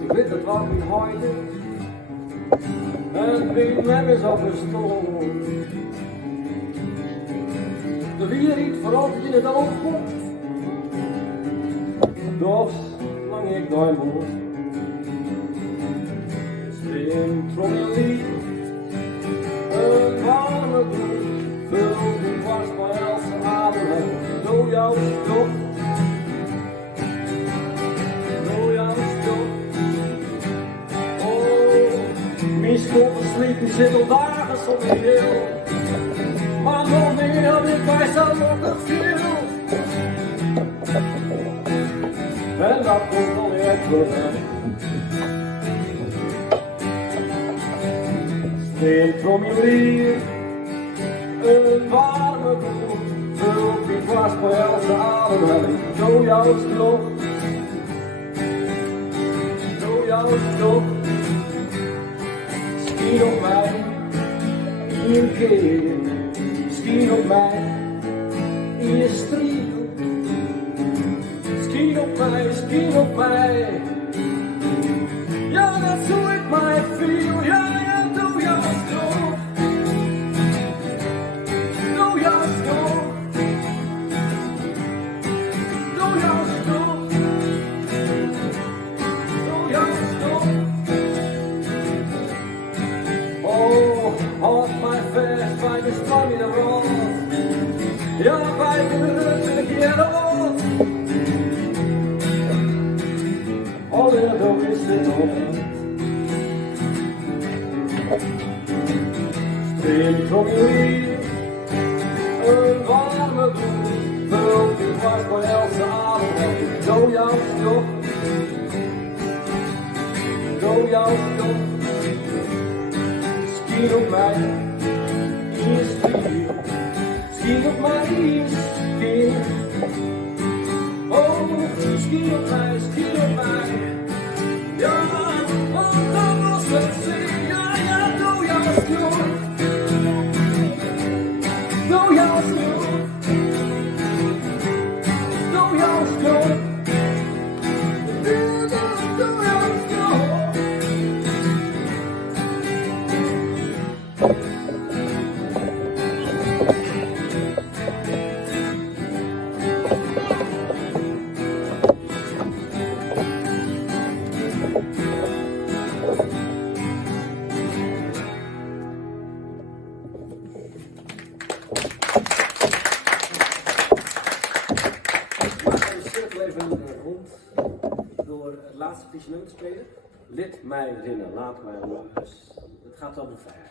Ik weet het wat ik hoorde, en ben hem is afgestolen. De weer niet voor altijd in het oog komt, doch lang ik daar moet. Steen trommel lief, een warme bloed, vult in dwars bij elke adem, door jouw stof. Mijn schoenen sliepen zit al dagen zonder heel, maar nog meer dit bij zelf nog te veel. En dat komt al weer terug. Steen formulier, een warme bloed, vult die dwars bij elke ademhaling, door jouw stof. Door jouw stof. Misschien op mij, een keer, misschien op mij, in je striel. Misschien op mij, ja dat zo ik mij viel, ja doe jouw stof. Doe jouw stof. Doe jouw stof. Doe jouw stof. Houd mij vast bij de storm in de rot. Ja, bij de rust en ik hier rot. Al in het oog is het nog niet. Steen kom je hier, een warme bloed, vult je vast bij elke adem. Door jouw stof, door jouw stof. Misschien op mij, is hier. Misschien op mij, is hier. Oh, misschien op mij, ja, want dat was het zin. Ja, doe jouw stof. Doe jouw stof. Doe jouw stof. Doe jouw stof. Door het laatste visioen te spelen. Lid mij rinnen, laat mij los. Het gaat over vrijheid.